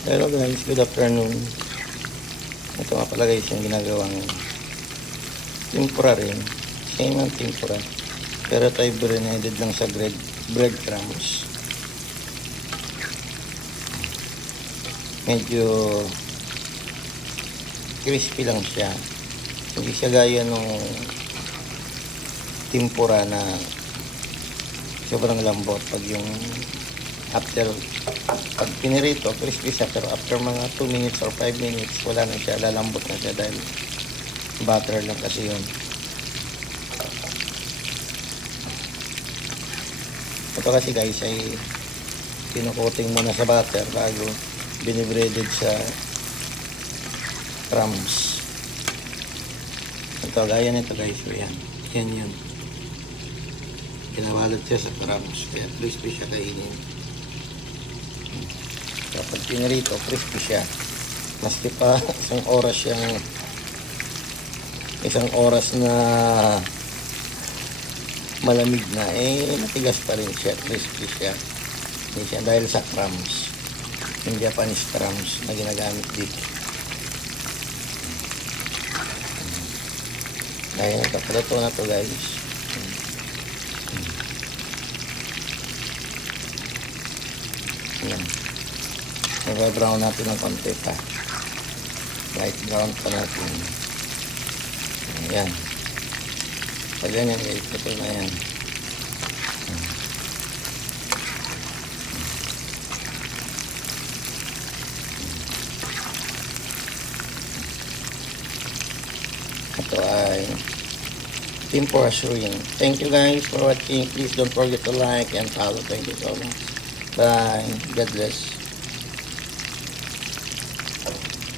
Hello guys, good afternoon. Ito nga pala guys yung ginagawang tempura rin. Same ang tempura. Pero tayo breaded lang sa breadcrumbs. Medyo crispy lang siya. Hindi siya gaya nung tempura na sobrang lambot pag yung pag pinirito, crispy siya, pero after mga 2 minutes or 5 minutes, wala na siya, lalambot na siya dahil butter lang kasi yun. Ito kasi guys ay pinukoting muna sa butter bago binibreaded sa crumbs. Ito, gaya nito guys, so yan. Yan yun. Pinabalot siya sa crumbs, kaya crispy siya kainin. Kapag pinirito, crispy siya. Maski pa isang oras na malamig na, matigas pa rin siya, crispy siya. Hindi siya dahil sa crumbs, yung Japanese crumbs na ginagamit dito. Kaya nagpapaluto na to guys. Yan. Nag-brown natin ng konti pa. Light brown pa natin. Ayan. Pag ganyan guys, ito na yan. Ito ay tempura shrimp. Thank you guys for watching. Please don't forget to like and follow. Thank you so much. Bye. God bless.